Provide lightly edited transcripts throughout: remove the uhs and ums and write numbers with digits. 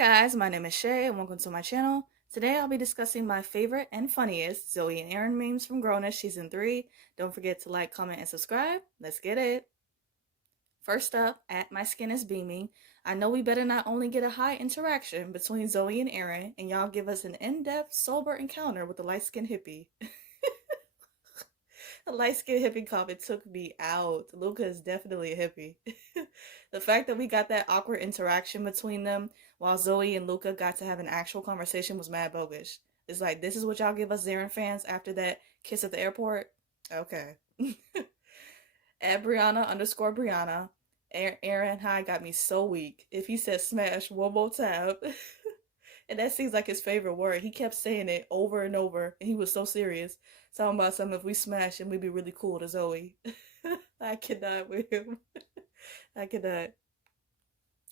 Guys, my name is Shay and welcome to my channel. Today I'll be discussing my favorite and funniest Zoey and Aaron memes from Grownish Season 3. Don't forget to like, comment, and subscribe. Let's get it. First up, at My Skin is Beaming. I know we better not only get a high interaction between Zoey and Aaron, and y'all give us an in-depth, sober encounter with the light-skinned hippie. The light-skinned hippie comment took me out. Luca is definitely a hippie. The fact that we got that awkward interaction between them while Zoey and Luca got to have an actual conversation was mad bogus. It's like, this is what y'all give us Zarin fans after that kiss at the airport? Okay. At Brianna_Brianna, Aaron High got me so weak. If he said smash one more time, and that seems like his favorite word, he kept saying it over and over, and he was so serious. Talking about something, if we smash him, we'd be really cool to Zoey. I cannot with him. I cannot.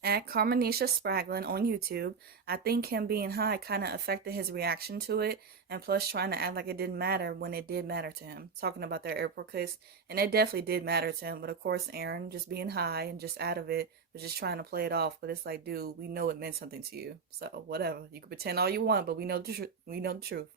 At Carmenisha Spraglin on YouTube, I think him being high kind of affected his reaction to it, and plus trying to act like it didn't matter when it did matter to him. Talking about their airport case, and it definitely did matter to him, but of course Aaron, just being high and just out of it, was just trying to play it off, but it's like, dude, we know it meant something to you, so whatever. You can pretend all you want, but we know the truth.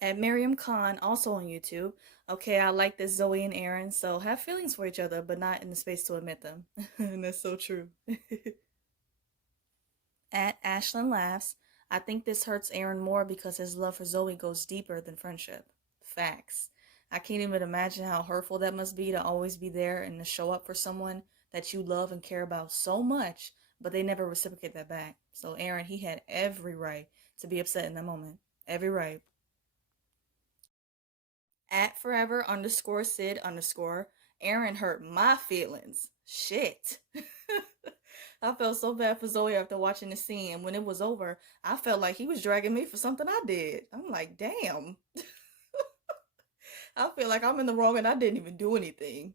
At Miriam Khan, also on YouTube. Okay, I like this Zoey and Aaron, so have feelings for each other, but not in the space to admit them. And that's so true. At Ashlyn Laughs, I think this hurts Aaron more because his love for Zoey goes deeper than friendship. Facts. I can't even imagine how hurtful that must be to always be there and to show up for someone that you love and care about so much, but they never reciprocate that back. So Aaron, he had every right to be upset in that moment. Every right. At forever_Sid_, Aaron hurt my feelings. Shit. I felt so bad for Zoey after watching the scene, and when it was over, I felt like he was dragging me for something I did. I'm like, damn. I feel like I'm in the wrong and I didn't even do anything.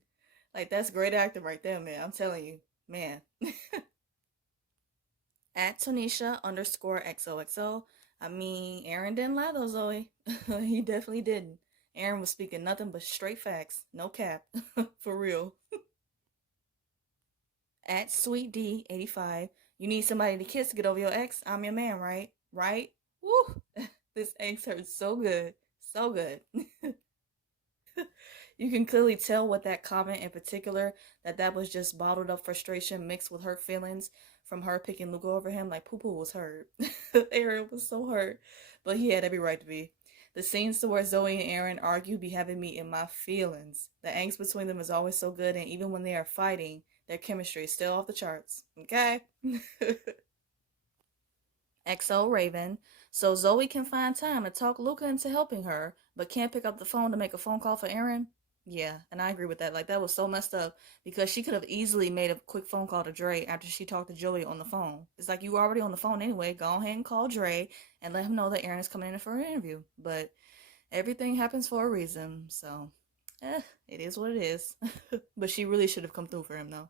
Like, that's great acting right there, man. I'm telling you, man. At Tonisha_XOXO, I mean, Aaron didn't lie though, Zoey. He definitely didn't. Aaron was speaking nothing but straight facts. No cap. For real. At Sweet D85, you need somebody to kiss to get over your ex. I'm your man, right? Right? Woo! This ex hurts so good. So good. You can clearly tell with that comment in particular that was just bottled up frustration mixed with hurt feelings from her picking Luca over him. Like, Poo Poo was hurt. Aaron was so hurt. But he had every right to be. The scenes to where Zoey and Aaron argue be having me in my feelings. The angst between them is always so good, and even when they are fighting, their chemistry is still off the charts. Okay? XO Raven. So Zoey can find time to talk Luca into helping her, but can't pick up the phone to make a phone call for Aaron? Yeah, and I agree with that. Like, that was so messed up because she could have easily made a quick phone call to Dre after she talked to Joey on the phone. It's like, you were already on the phone anyway. Go ahead and call Dre and let him know that Aaron is coming in for an interview. But everything happens for a reason, so it is what it is. But she really should have come through for him, though.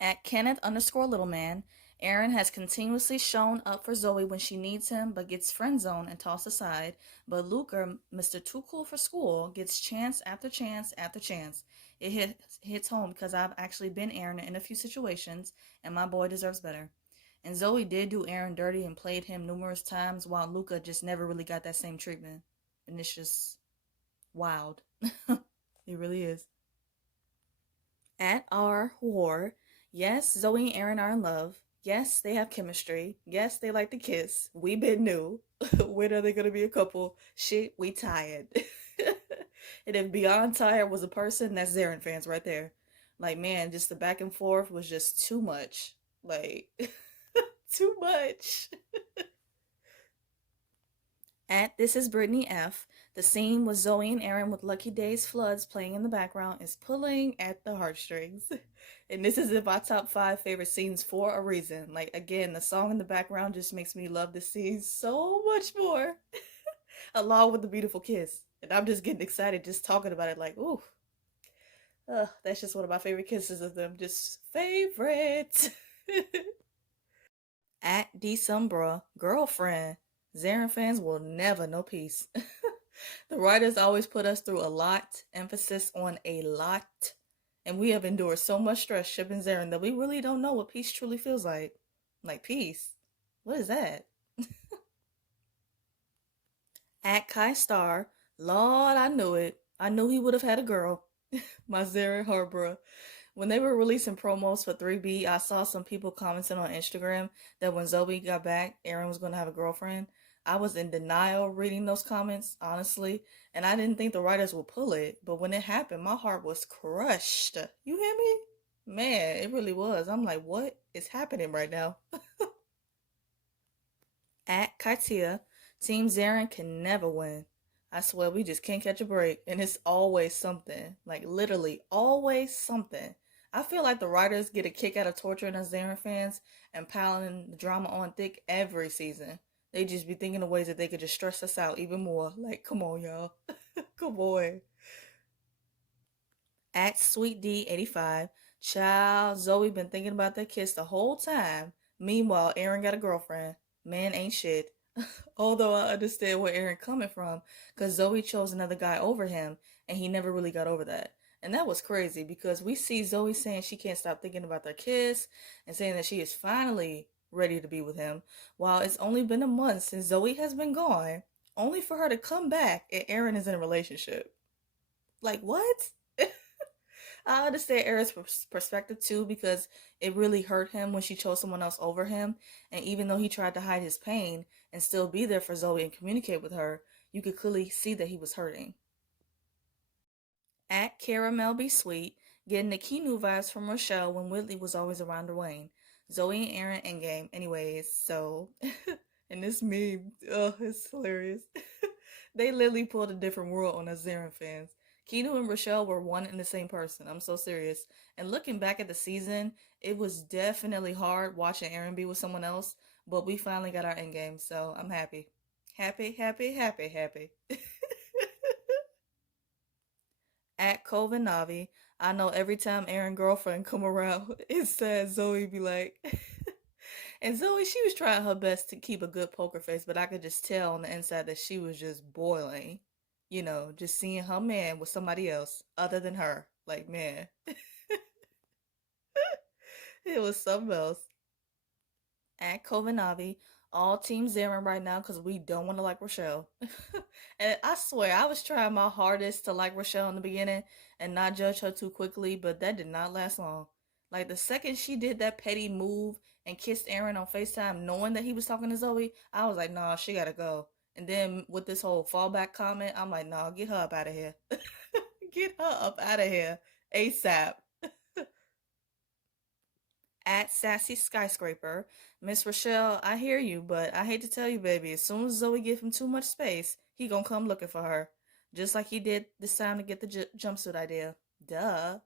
At Kenneth_Littleman, Aaron has continuously shown up for Zoey when she needs him, but gets friend zoned and tossed aside. But Luca, Mr. Too Cool for School, gets chance after chance after chance. It hits home because I've actually been Aaron in a few situations, and my boy deserves better. And Zoey did do Aaron dirty and played him numerous times, while Luca just never really got that same treatment. And it's just wild. It really is. At our war, yes, Zoey and Aaron are in love. Yes, they have chemistry. Yes, they like to kiss. We been new. When are they gonna be a couple? Shit, we tired. And if Beyond Tired was a person, that's Zarin fans right there. Like, man, just the back and forth was just too much. Like, too much. At This Is Brittany F, the scene with Zoey and Aaron with Lucky Daye's Floods playing in the background is pulling at the heartstrings. And this is in my top 5 favorite scenes for a reason. Like, again, the song in the background just makes me love this scene so much more. Along with the beautiful kiss. And I'm just getting excited just talking about it, like, ooh. That's just one of my favorite kisses of them. Just favorite. At Desumbra, girlfriend. Zarin fans will never know peace. The writers always put us through a lot, emphasis on a lot. And we have endured so much stress shipping Aaron that we really don't know what peace truly feels like. Like peace? What is that? At Kai Star, Lord, I knew it. I knew he would have had a girl. My Zara Harborough. When they were releasing promos for 3B, I saw some people commenting on Instagram that when Zoey got back, Aaron was going to have a girlfriend. I was in denial reading those comments, honestly, and I didn't think the writers would pull it, but when it happened, my heart was crushed. You hear me? Man, it really was. I'm like, what is happening right now? At Katia, Team Zarin can never win. I swear we just can't catch a break, and it's always something. Like literally, always something. I feel like the writers get a kick out of torturing us Zarin fans and piling the drama on thick every season. They just be thinking of ways that they could just stress us out even more. Like, come on, y'all. Come on. At Sweet D85, child, Zoe been thinking about that kiss the whole time. Meanwhile, Aaron got a girlfriend. Man ain't shit. Although I understand where Aaron coming from, because Zoe chose another guy over him, and he never really got over that. And that was crazy because we see Zoe saying she can't stop thinking about their kiss and saying that she is finally ready to be with him, while it's only been a month since Zoe has been gone, only for her to come back and Aaron is in a relationship. Like, what? I understand Aaron's perspective too because it really hurt him when she chose someone else over him. And even though he tried to hide his pain and still be there for Zoe and communicate with her, you could clearly see that he was hurting. At Caramel Be Sweet, getting the Keanu vibes from Rochelle when Whitley was always around Dwayne. Zoe and Aaron endgame. Anyways, so and this meme, oh, it's hilarious. They literally pulled a different world on us Zarin fans. Keanu and Rochelle were one and the same person. I'm so serious. And looking back at the season, it was definitely hard watching Aaron be with someone else, but we finally got our endgame, so I'm happy. Happy, happy, happy, happy. At Coven Navi, I know every time Aaron girlfriend come around, it's sad Zoe be like and Zoe, she was trying her best to keep a good poker face, but I could just tell on the inside that she was just boiling. You know, just seeing her man with somebody else other than her. Like, man, it was something else. At Kovanavi, all Team Zarin right now because we don't want to like Rochelle. And I swear, I was trying my hardest to like Rochelle in the beginning and not judge her too quickly, but that did not last long. Like the second she did that petty move and kissed Aaron on FaceTime knowing that he was talking to Zoe, I was like, nah, she gotta go. And then with this whole fallback comment, I'm like, nah, get her up out of here. Get her up out of here. ASAP. At Sassy Skyscraper, Miss Rochelle, I hear you, but I hate to tell you, baby, as soon as Zoe give him too much space, he gonna come looking for her. Just like he did this time to get the jumpsuit idea. Duh.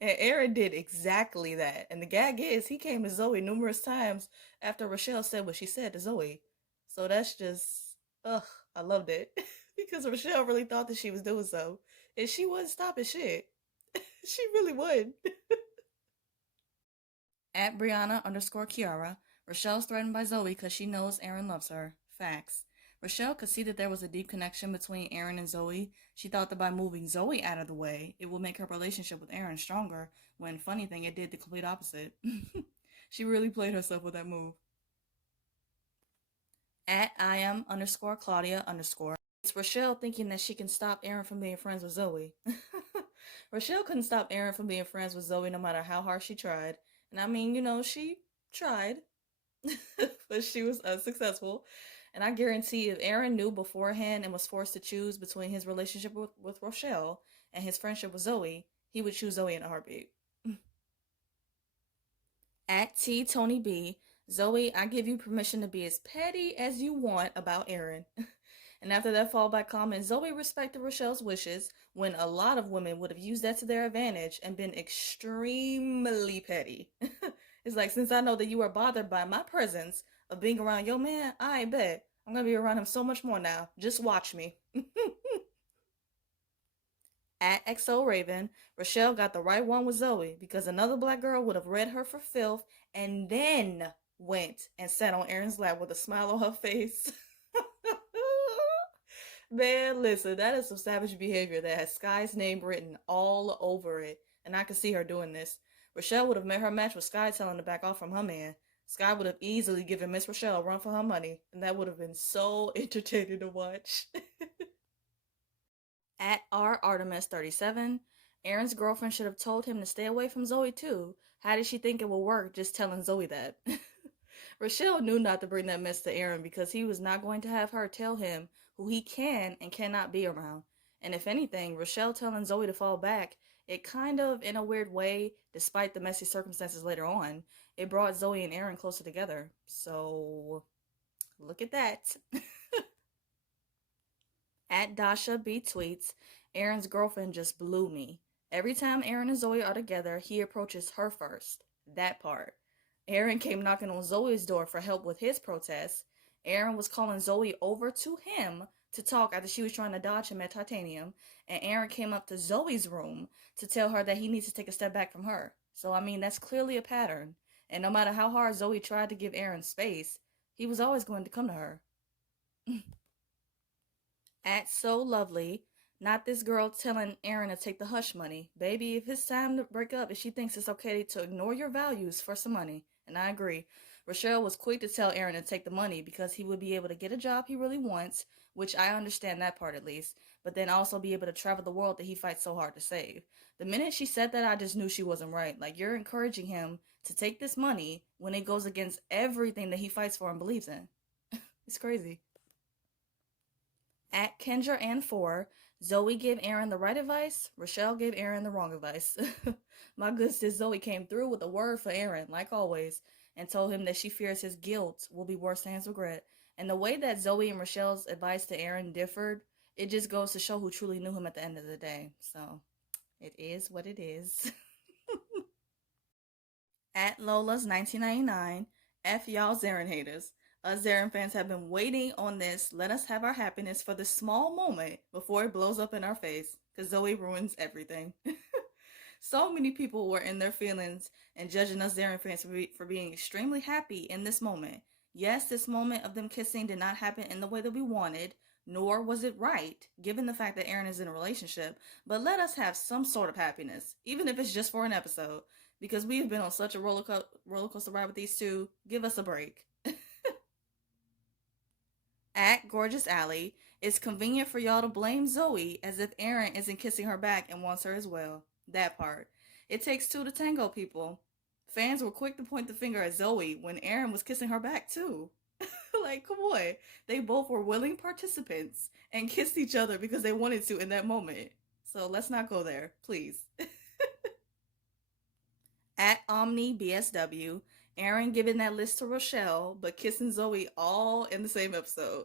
And Aaron did exactly that. And the gag is, he came to Zoe numerous times after Rochelle said what she said to Zoe. So that's just, ugh, I loved it. Because Rochelle really thought that she was doing so. And she wouldn't stop at shit. She really would. At Brianna_Kiara, Rochelle's threatened by Zoe because she knows Aaron loves her. Facts. Rochelle could see that there was a deep connection between Aaron and Zoe. She thought that by moving Zoe out of the way, it would make her relationship with Aaron stronger, when, funny thing, it did the complete opposite. She really played herself with that move. At IM_Claudia_. It's Rochelle thinking that she can stop Aaron from being friends with Zoe. Rochelle couldn't stop Aaron from being friends with Zoe no matter how hard she tried. And I mean, you know, she tried, but she was unsuccessful. And I guarantee if Aaron knew beforehand and was forced to choose between his relationship with Rochelle and his friendship with Zoe, he would choose Zoe in a heartbeat. At T Tony B, Zoe, I give you permission to be as petty as you want about Aaron. And after that fallback comment, Zoe respected Rochelle's wishes when a lot of women would have used that to their advantage and been extremely petty. It's like, since I know that you are bothered by my presence of being around your man, I bet I'm going to be around him so much more now. Just watch me. At XO Raven, Rochelle got the right one with Zoe because another black girl would have read her for filth and then went and sat on Aaron's lap with a smile on her face. Man, listen, that is some savage behavior that has Sky's name written all over it, and I could see her doing this. Rochelle would have made her match with Sky telling to back off from her man. Sky would have easily given Miss Rochelle a run for her money, and that would have been so entertaining to watch. At R Artemis 37, Aaron's girlfriend should have told him to stay away from Zoey too. How did she think it would work just telling Zoey that? Rochelle knew not to bring that mess to Aaron because he was not going to have her tell him who he can and cannot be around. And if anything, Rochelle telling Zoey to fall back, it kind of, in a weird way, despite the messy circumstances later on, it brought Zoey and Aaron closer together. So, look at that. At Dasha B tweets, Aaron's girlfriend just blew me. Every time Aaron and Zoey are together, he approaches her first. That part. Aaron came knocking on Zoey's door for help with his protest. Aaron was calling Zoey over to him to talk after she was trying to dodge him at Titanium. And Aaron came up to Zoey's room to tell her that he needs to take a step back from her. So, I mean, that's clearly a pattern. And no matter how hard Zoey tried to give Aaron space, he was always going to come to her. At So Lovely, not this girl telling Aaron to take the hush money. Baby, if it's time to break up, if she thinks it's okay to ignore your values for some money. And I agree. Rochelle was quick to tell Aaron to take the money because he would be able to get a job he really wants, which I understand that part at least, but then also be able to travel the world that he fights so hard to save. The minute she said that, I just knew she wasn't right. Like, you're encouraging him to take this money when it goes against everything that he fights for and believes in. It's crazy. At Kendra and 4, Zoey gave Aaron the right advice, Rochelle gave Aaron the wrong advice. My good sis Zoey came through with a word for Aaron, like always, and told him that she fears his guilt will be worse than his regret. And the way that Zoey and Rochelle's advice to Aaron differed, it just goes to show who truly knew him at the end of the day. So, it is what it is. At Lola's 1999, F y'all Zarin haters. Us Zarin fans have been waiting on this. Let us have our happiness for this small moment before it blows up in our face, because Zoey ruins everything. So many people were in their feelings and judging us Zarin fans for being extremely happy in this moment. Yes, this moment of them kissing did not happen in the way that we wanted, nor was it right, given the fact that Aaron is in a relationship, but let us have some sort of happiness, even if it's just for an episode, because we've been on such a roller coaster ride with these two. Give us a break. At Gorgeous Alley, it's convenient for y'all to blame Zoey as if Aaron isn't kissing her back and wants her as well. That part. It takes two to tango, people. Fans were quick to point the finger at Zoey when Aaron was kissing her back too. Like, come on. They both were willing participants and kissed each other because they wanted to in that moment. So let's not go there, please. At Omni BSW, Aaron giving that list to Rochelle, but kissing Zoey all in the same episode.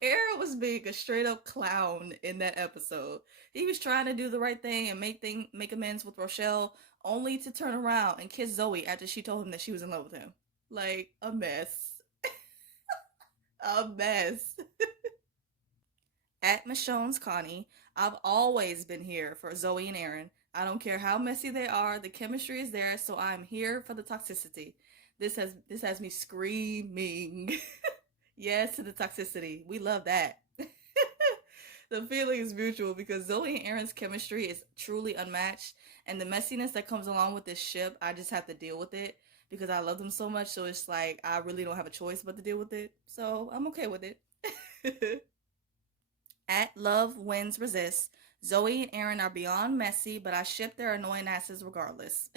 Aaron was being a straight up clown in that episode. He was trying to do the right thing and make amends with Rochelle, only to turn around and kiss Zoey after she told him that she was in love with him. Like, a mess. A mess. At Michonne's Connie, I've always been here for Zoey and Aaron. I don't care how messy they are, the chemistry is there, so I'm here for the toxicity. This has me screaming. Yes to the toxicity. We love that. The feeling is mutual because Zoey and Aaron's chemistry is truly unmatched, and the messiness that comes along with this ship, I just have to deal with it because I love them so much, so it's like I really don't have a choice but to deal with it. So I'm okay with it. At Love Wins Resist, Zoey and Aaron are beyond messy, but I ship their annoying asses regardless.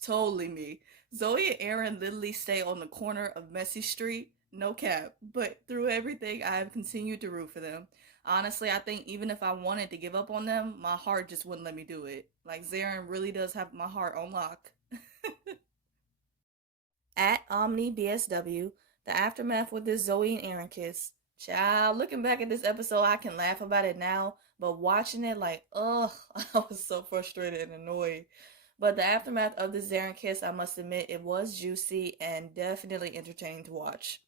Totally me. Zoey and Aaron literally stay on the corner of Messy Street, no cap, but through everything I have continued to root for them. Honestly, I think even if I wanted to give up on them, my heart just wouldn't let me do it. Like, Zarin really does have my heart on lock. At Omni BSW, the aftermath with this Zoey and Aaron kiss. Child, looking back at this episode, I can laugh about it now, but watching it, like, ugh, I was so frustrated and annoyed. But the aftermath of this Zarin kiss, I must admit, it was juicy and definitely entertaining to watch.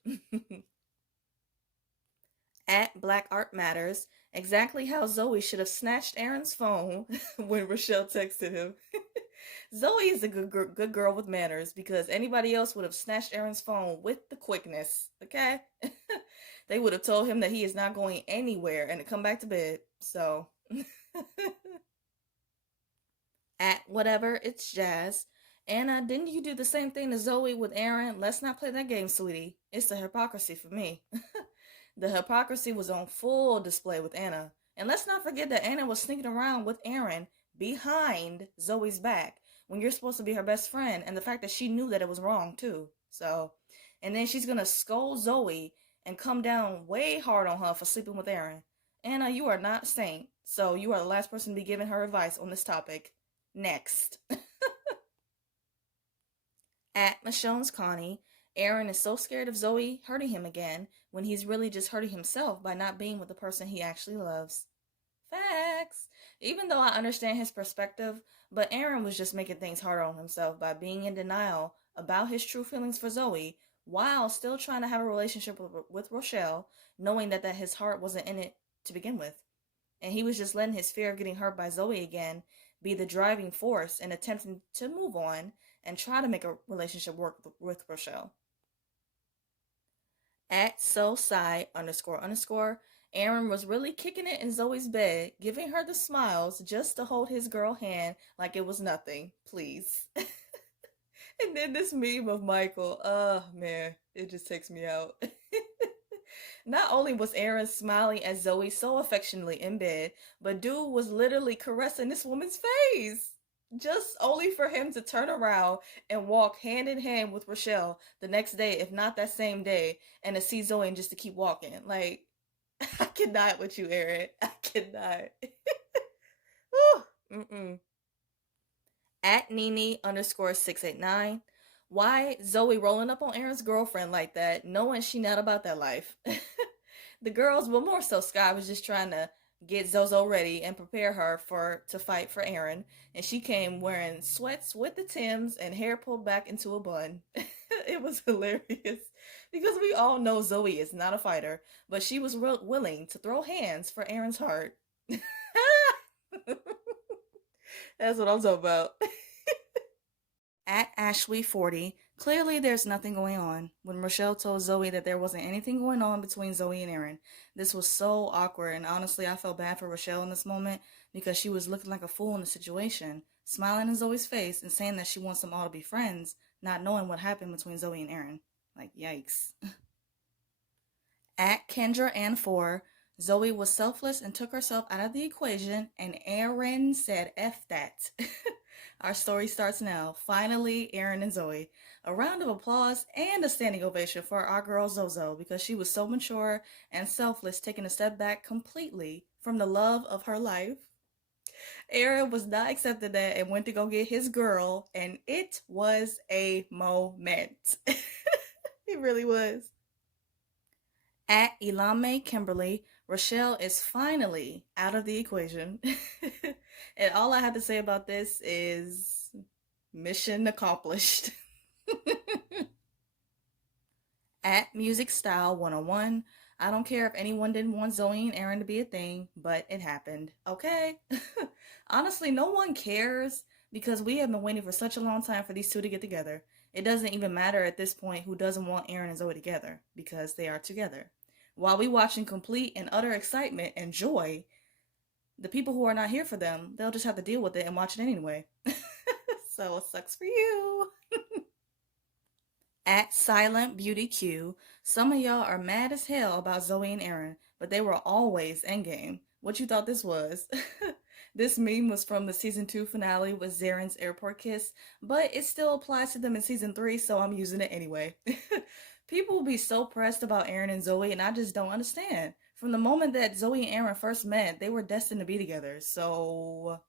At Black Art Matters, exactly how Zoey should have snatched Aaron's phone when Rochelle texted him. Zoey is a good girl with manners because anybody else would have snatched Aaron's phone with the quickness, okay? They would have told him that he is not going anywhere and to come back to bed. So, at whatever, it's Jazz. Anna, didn't you do the same thing to Zoey with Aaron? Let's not play that game, sweetie. It's the hypocrisy for me. The hypocrisy was on full display with Anna. And let's not forget that Anna was sneaking around with Aaron behind Zoey's back when you're supposed to be her best friend, and the fact that she knew that it was wrong too. So, and then she's gonna scold Zoey and come down way hard on her for sleeping with Aaron. Anna, you are not a saint, so you are the last person to be giving her advice on this topic. Next. At Michonne's Connie, Aaron is so scared of Zoey hurting him again when he's really just hurting himself by not being with the person he actually loves. Facts. Even though I understand his perspective, but Aaron was just making things harder on himself by being in denial about his true feelings for Zoey while still trying to have a relationship with Rochelle, knowing that his heart wasn't in it to begin with. And he was just letting his fear of getting hurt by Zoey again be the driving force in attempting to move on and try to make a relationship work with Rochelle. At SoSci__, Aaron was really kicking it in Zoey's bed, giving her the smiles just to hold his girl hand like it was nothing. Please. And then this meme of Michael. Oh, man. It just takes me out. Not only was Aaron smiling at Zoey so affectionately in bed, but dude was literally caressing this woman's face. Just only for him to turn around and walk hand in hand with Rochelle the next day, if not that same day, and to see Zoey and just to keep walking. Like, I cannot with you, Aaron. I cannot. Mm-mm. At Nene_689. Why Zoey rolling up on Aaron's girlfriend like that, knowing she not about that life? The girls, but more so Sky, was just trying to get Zozo ready and prepare her to fight for Aaron, and she came wearing sweats with the Timbs and hair pulled back into a bun. It was hilarious because we all know Zoey is not a fighter, but she was willing to throw hands for Aaron's heart. That's what I'm talking about. At Ashley40, clearly there's nothing going on. When Rochelle told Zoey that there wasn't anything going on between Zoey and Aaron, this was so awkward, and honestly I felt bad for Rochelle in this moment because she was looking like a fool in the situation, smiling in Zoey's face and saying that she wants them all to be friends, not knowing what happened between Zoey and Aaron. Like, yikes. At Kendra_4, Zoey was selfless and took herself out of the equation, and Aaron said F that. Our story starts now. Finally, Aaron and Zoey. A round of applause and a standing ovation for our girl Zozo because she was so mature and selfless, taking a step back completely from the love of her life. Aaron was not accepting that and went to go get his girl, and it was a moment. It really was. At Ilame Kimberly, Rochelle is finally out of the equation. And all I have to say about this is mission accomplished. At Music Style 101, I don't care if anyone didn't want Zoey and Aaron to be a thing, but it happened. Okay? Honestly, no one cares because we have been waiting for such a long time for these two to get together. It doesn't even matter at this point who doesn't want Aaron and Zoey together because they are together. While we watch in complete and utter excitement and joy, the people who are not here for them, they'll just have to deal with it and watch it anyway. So it sucks for you. At Silent Beauty Q, some of y'all are mad as hell about Zoey and Aaron, but they were always endgame. What you thought this was? This meme was from the season 2 finale with Zaren's airport kiss, but it still applies to them in season 3, so I'm using it anyway. People will be so pressed about Aaron and Zoey, and I just don't understand. From the moment that Zoey and Aaron first met, they were destined to be together, so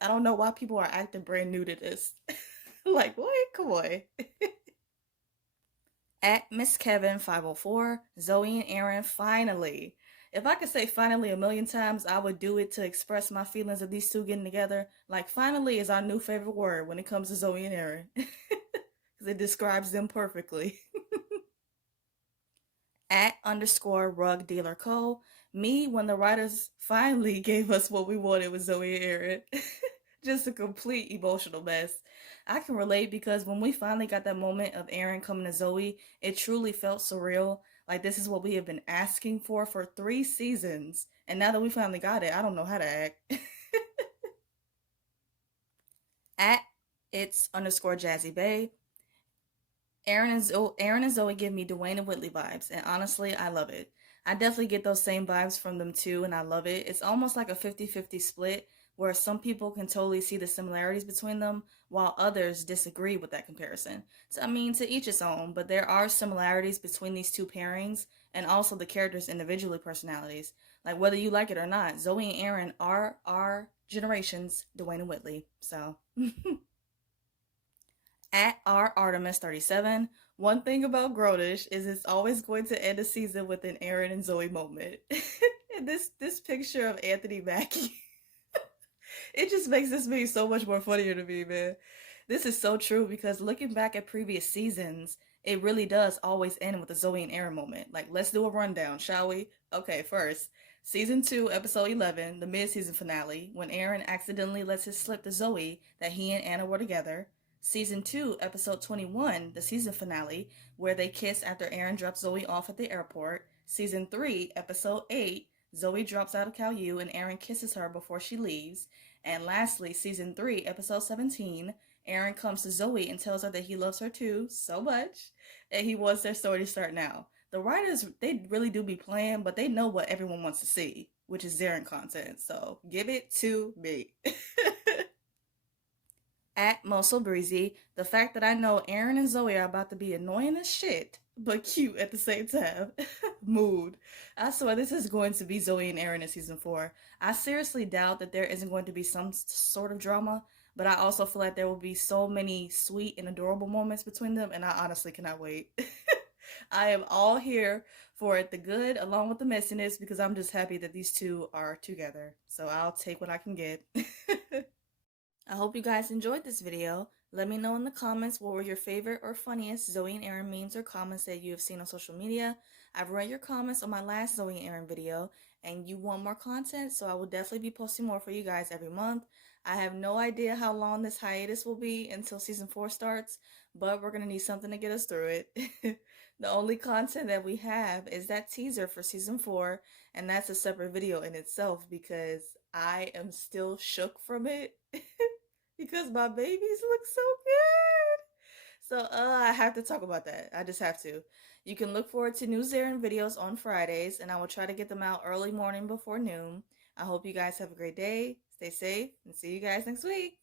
I don't know why people are acting brand new to this. Like, what? Come on. At Miss Kevin 504, Zoey and Aaron finally. If I could say finally a million times, I would do it to express my feelings of these two getting together. Like, finally is our new favorite word when it comes to Zoey and Aaron. Because it describes them perfectly. At _Rug Dealer Co. Me, when the writers finally gave us what we wanted with Zoey and Aaron. Just a complete emotional mess. I can relate because when we finally got that moment of Aaron coming to Zoey, it truly felt surreal. Like, this is what we have been asking for 3 seasons. And now that we finally got it, I don't know how to act. At it's underscore Jazzy Bay. Aaron and Zoey give me Dwayne and Whitley vibes, and honestly, I love it. I definitely get those same vibes from them too, and I love it. It's almost like a 50-50 split, where some people can totally see the similarities between them, while others disagree with that comparison. So, I mean, to each its own, but there are similarities between these two pairings, and also the characters' individually personalities. Like, whether you like it or not, Zoey and Aaron are our generation's Dwayne and Whitley. So... At our Artemis 37, one thing about Grownish is it's always going to end a season with an Aaron and Zoey moment. And this picture of Anthony Mackie, it just makes this movie so much more funnier to me, man. This is so true because looking back at previous seasons, it really does always end with a Zoey and Aaron moment. Like, let's do a rundown, shall we? Okay, first, season 2, episode 11, the mid-season finale, when Aaron accidentally lets it slip to Zoey that he and Anna were together. Season 2, episode 21, the season finale, where they kiss after Aaron drops Zoey off at the airport. Season 3, episode 8, Zoey drops out of Cal U and Aaron kisses her before she leaves. And lastly, season 3, episode 17, Aaron comes to Zoey and tells her that he loves her too, so much, and he wants their story to start now. The writers, they really do be playing, but they know what everyone wants to see, which is Aaron content, so give it to me. At Moso Breezy, the fact that I know Aaron and Zoey are about to be annoying as shit, but cute at the same time. Mood. I swear this is going to be Zoey and Aaron in season 4. I seriously doubt that there isn't going to be some sort of drama, but I also feel like there will be so many sweet and adorable moments between them, and I honestly cannot wait. I am all here for it, the good along with the messiness, because I'm just happy that these two are together. So I'll take what I can get. I hope you guys enjoyed this video. Let me know in the comments what were your favorite or funniest Zoey and Aaron memes or comments that you have seen on social media. I've read your comments on my last Zoey and Aaron video, and you want more content, so I will definitely be posting more for you guys every month. I have no idea how long this hiatus will be until season 4 starts, but we're going to need something to get us through it. The only content that we have is that teaser for season 4, and that's a separate video in itself because I am still shook from it. Because my babies look so good. So I have to talk about that. I just have to. You can look forward to new Aaron videos on Fridays, and I will try to get them out early morning before noon. I hope you guys have a great day. Stay safe, and see you guys next week.